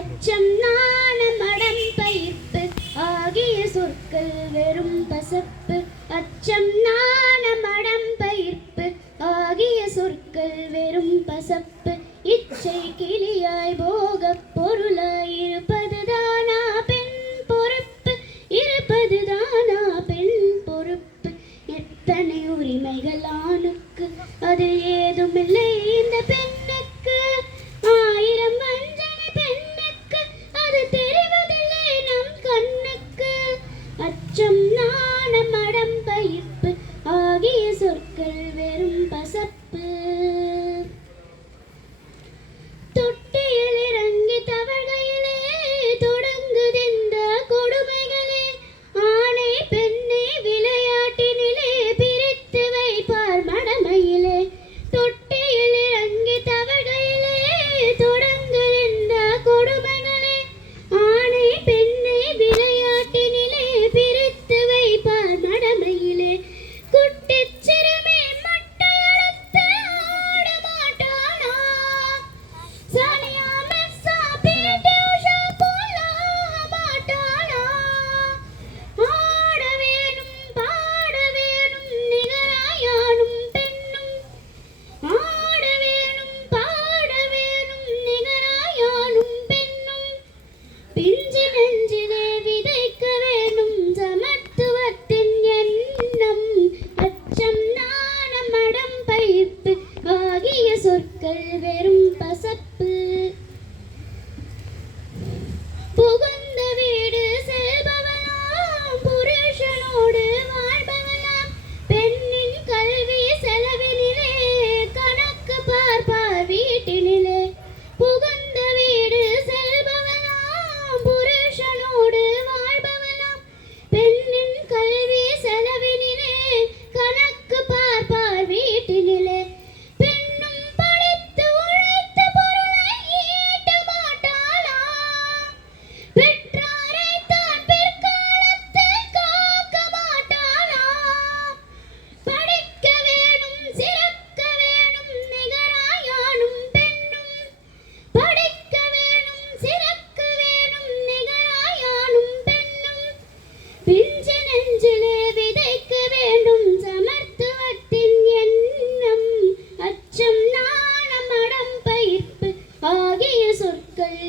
அச்சம் நாண மடம் பயிர்ப்பு. ஆகிய சொற்கள் வெறும் பசப்பு. அச்சம் நாண மடம் பயிர்ப்பு. ஆகிய சொற்கள் வெறும் பசப்பு. இச்சை கிளியாய் போக பொருளாய் இருப்பதுதானா பெண் பொறுப்பு? இருப்பதுதானா பெண் பொறுப்பு? எத்தனை உரிமைகள் ஆணுக்கு? அது ஏதுமில்லை. Jump. escrever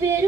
viver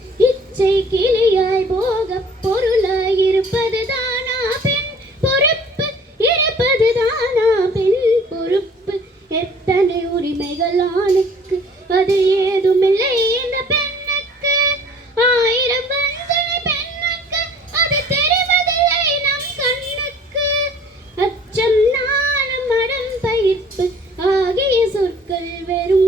volver un